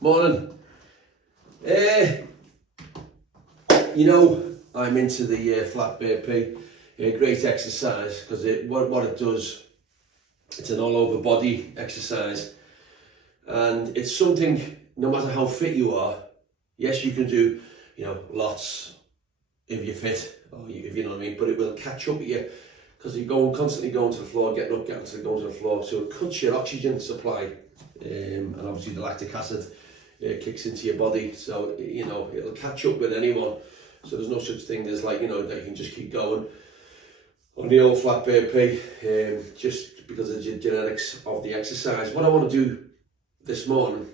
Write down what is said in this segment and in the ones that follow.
Morning. You know, I'm into the flat burpee. Great exercise because what it does, it's an all over body exercise, and it's something. No matter how fit you are, yes, you can do, lots if you're fit, or if you know what I mean. But it will catch up with you because you're constantly going to the floor, getting up, going to the floor. So it cuts your oxygen supply, and obviously the lactic acid kicks into your body, so it'll catch up with anyone. So there's no such thing as that you can just keep going on the old flat burpee, just because of the genetics of the exercise. What I want to do this morning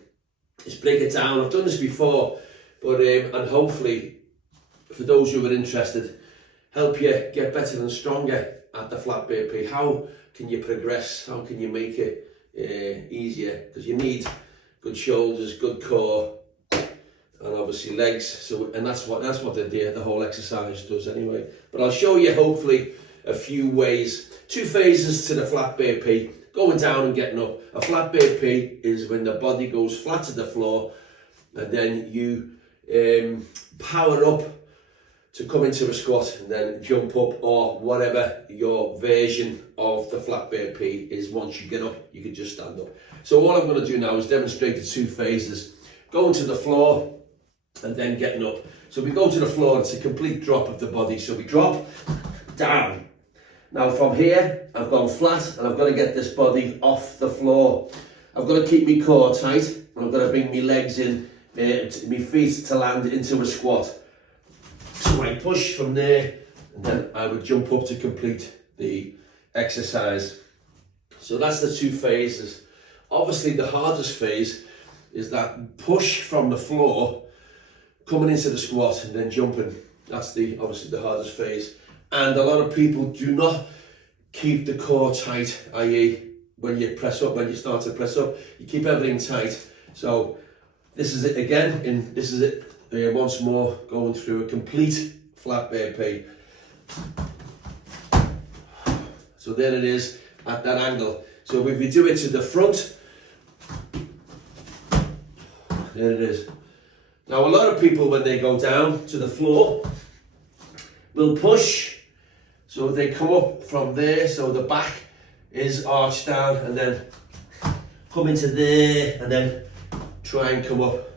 is break it down. I've done this before, but and hopefully for those who are interested, help you get better and stronger at the flat burpee. How can you progress? How can you make it easier? Because you need good shoulders, good core, and obviously legs. So, and that's what the whole exercise does anyway. But I'll show you hopefully a few ways, 2 phases to the flat burpee: going down and getting up. A flat burpee is when the body goes flat to the floor, and then you power up to come into a squat and then jump up, or whatever your version of the flat burpee is. Once you get up, you can just stand up. So all I'm going to do now is demonstrate the 2 phases: going to the floor and then getting up. So we go to the floor, it's a complete drop of the body. So we drop down. Now from here, I've gone flat and I've got to get this body off the floor. I've got to keep my core tight, and I've got to bring my legs in, my feet to land into a squat. So I push from there, and then I would jump up to complete the exercise. So that's the 2 phases. Obviously the hardest phase is that push from the floor, coming into the squat and then jumping. That's obviously the hardest phase. And a lot of people do not keep the core tight, i.e. when you press up, when you start to press up, you keep everything tight. So this is it again, and this is it once more, going through a complete flat burpee. So there it is at that angle. So if we do it to the front, there it is. Now a lot of people, when they go down to the floor, will push. So they come up from there, so the back is arched down, and then come into there, and then try and come up.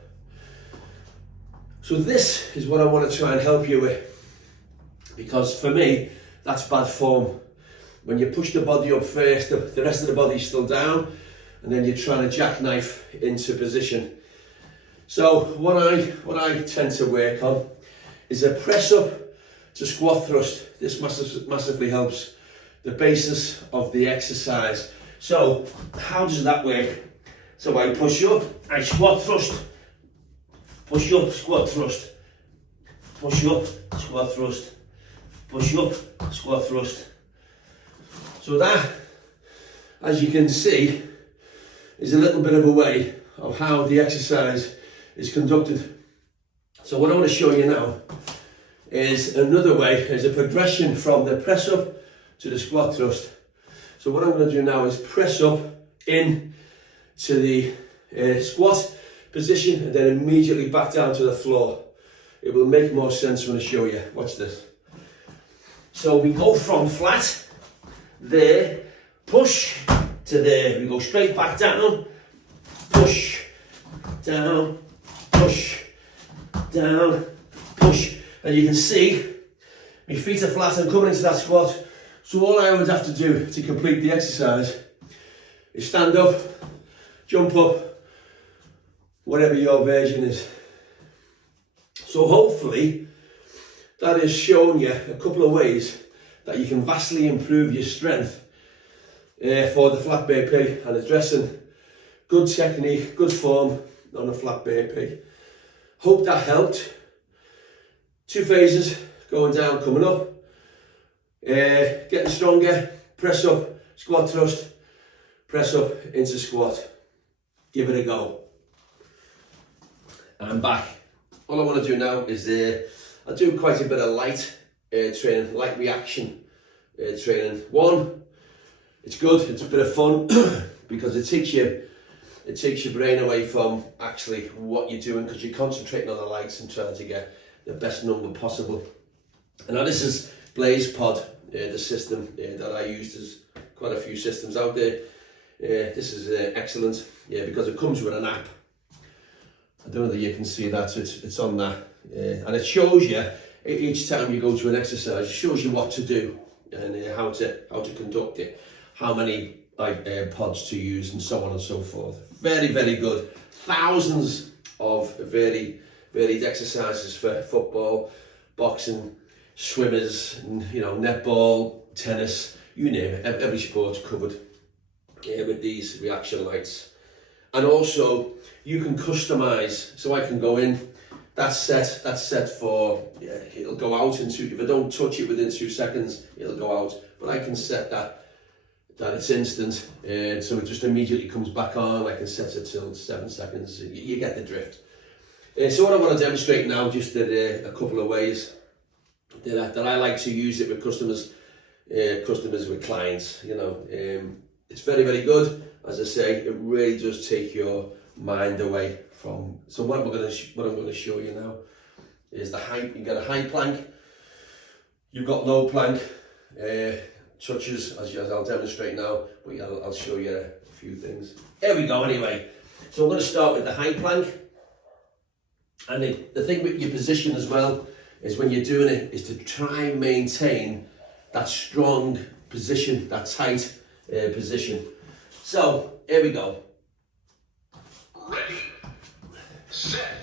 So this is what I want to try and help you with, because for me, that's bad form. When you push the body up first, the rest of the body's still down, and then you're trying to jackknife into position. So what I tend to work on is a press up to squat thrust. This massively helps the basis of the exercise. So how does that work? So I push up, I squat thrust, push up, squat thrust, push up, squat thrust, push up, squat thrust. So that, as you can see, is a little bit of a way of how the exercise is conducted. So what I want to show you now is another way, is a progression from the press up to the squat thrust. So what I'm going to do now is press up in to the squat position, and then immediately back down to the floor. It will make more sense when I show you. Watch this. So we go from flat there, push to there. We go straight back down, push, down, push, down, push. And you can see my feet are flat and coming into that squat. So all I would have to do to complete the exercise is stand up, jump up, whatever your version is. So hopefully that has shown you a couple of ways that you can vastly improve your strength for the flat burpee, and addressing good technique, good form on a flat burpee. Hope that helped. 2 phases, going down, coming up, getting stronger, press up, squat thrust, press up into squat. Give it a go. And I'm back. All I want to do now is I do quite a bit of light training, light reaction training. One, it's good, it's a bit of fun because it takes you it takes your brain away from actually what you're doing, because you're concentrating on the lights and trying to get the best number possible. And now this is Blaze Pod, the system that I use. There's quite a few systems out there. This is excellent, because it comes with an app. I don't know that you can see that, it's on that. And it shows you, each time you go to an exercise, it shows you what to do and how to conduct it, how many pods to use, and so on and so forth. Very, very good. Thousands of varied exercises for football, boxing, swimmers, and netball, tennis, you name it. Every sport's covered with these reaction lights. And also you can customize, so I can go in, that's set for, it'll go out in if I don't touch it within 2 seconds, it'll go out, but I can set that it's instant, so it just immediately comes back on. I can set it till 7 seconds, you get the drift. So what I want to demonstrate now, just a couple of ways that I like to use it with customers with clients. It's very, very good. As I say, it really does take your mind away from. So what I'm going to show you now is the high. You got a high plank, you've got low plank, touches as I'll demonstrate now, but I'll show you a few things. Here we go. Anyway, so I'm going to start with the high plank, and the thing with your position as well is when you're doing it is to try and maintain that strong position, that tight position. So here we go. Ready, set.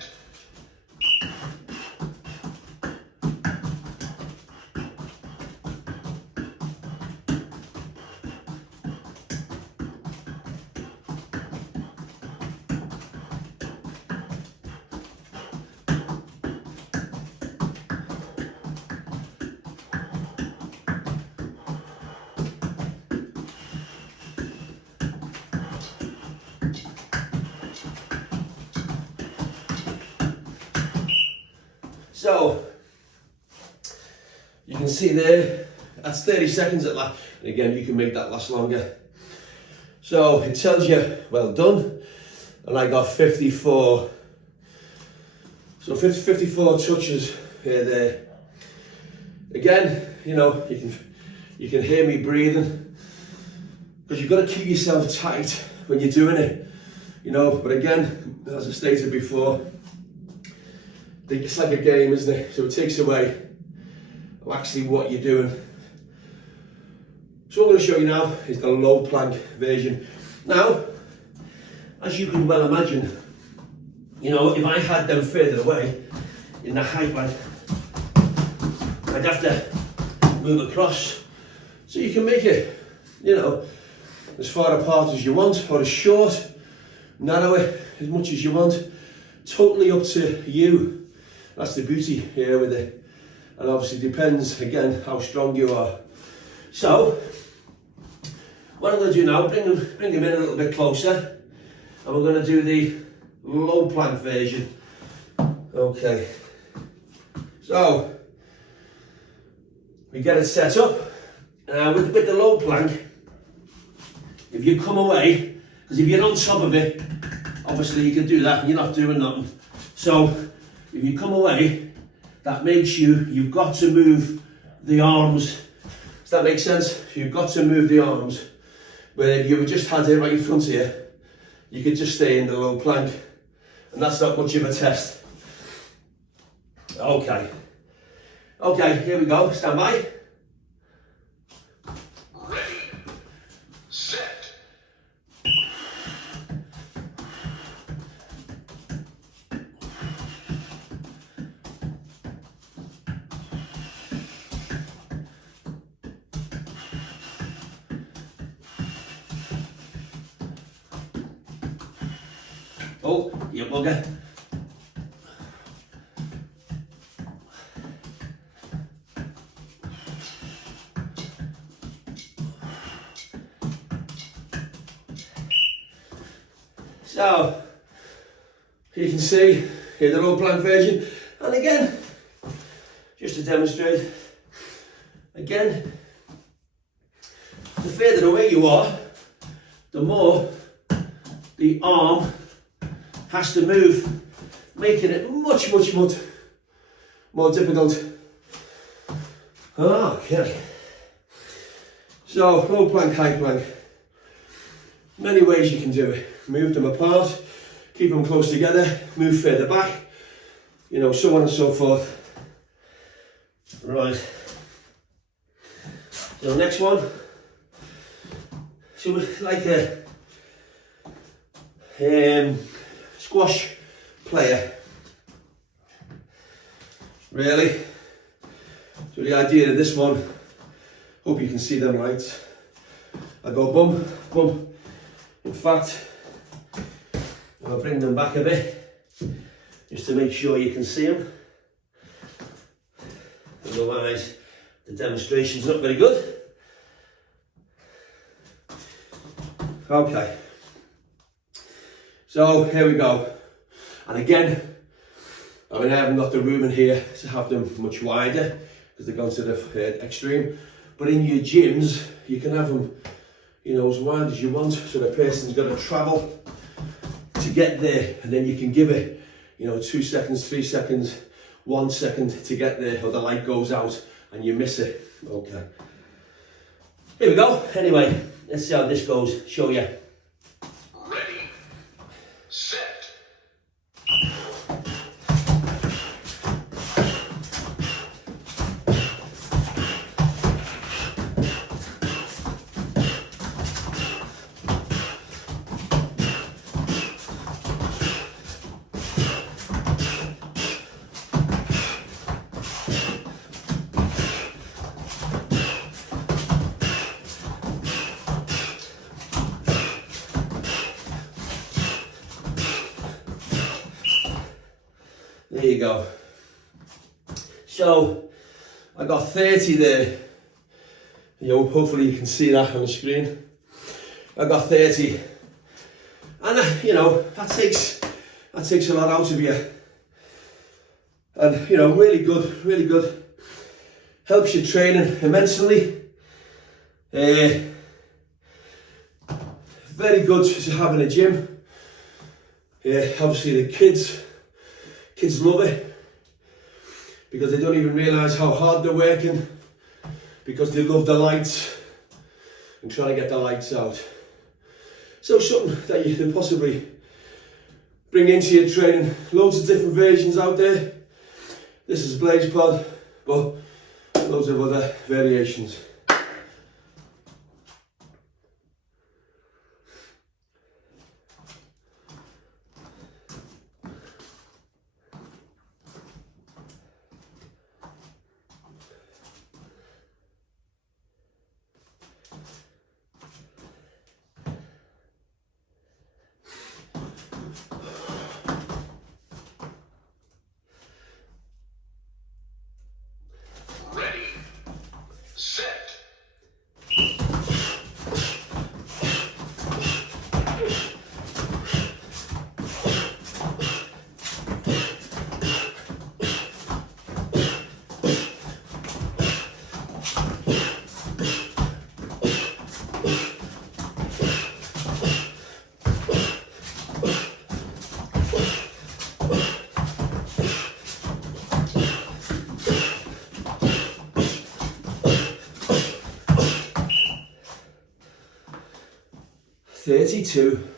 So you can see there, that's 30 seconds at last. And again, you can make that last longer. So it tells you, well done. And I got 54. So 54 touches there. Again, you can hear me breathing, because you've got to keep yourself tight when you're doing it. But again, as I stated before, it's like a game, isn't it? So it takes away actually what you're doing. So what I'm going to show you now is the low plank version. Now, as you can well imagine, if I had them further away in the high plank, I'd have to move across. So you can make it, as far apart as you want, or as short, narrow it as much as you want. Totally up to you. That's the beauty here with it. And obviously depends, again, how strong you are. So, what I'm going to do now, bring them in a little bit closer. And we're going to do the low plank version. Okay. So, we get it set up. With the low plank, if you come away, because if you're on top of it, obviously you can do that and you're not doing nothing. So, if you come away, that makes you've got to move the arms. Does that make sense? You've got to move the arms. But if you just had it right in front of you, you could just stay in the low plank. And that's not much of a test. Okay. Okay, here we go. Stand by. Ready, set. Oh, you bugger. So, you can see here the low plank version. And again, just to demonstrate, again, the further away you are, the more the arm has to move, making it much more difficult. Okay. So low plank, high plank. Many ways you can do it. Move them apart, keep them close together, move further back, you know, so on and so forth. Right. So next one. So like a squash player. Really. So the idea of this one, hope you can see them right. I go bum, bum. In fact, I'll bring them back a bit, just to make sure you can see them. Otherwise, the demonstration's not very good. Okay. So here we go. And again, I mean, I haven't got the room in here to have them much wider because they're considered extreme. But in your gyms, you can have them, you know, as wide as you want. So the person's got to travel to get there, and then you can give it, you know, 2 seconds, 3 seconds, 1 second to get there, or the light goes out and you miss it. Okay. Here we go. Anyway, let's see how this goes. Show you. Ready, set. There you go. So I got 30 there. You know, hopefully you can see that on the screen. I got 30, and you know, that takes a lot out of you. And you know, really good. Helps your training immensely. Very good to have in a gym. Obviously the kids love it because they don't even realise how hard they're working, because they love the lights and trying to get the lights out. So something that you can possibly bring into your training. Loads of different versions out there. This is Blaze Pod, but loads of other variations. Ready, set. 32.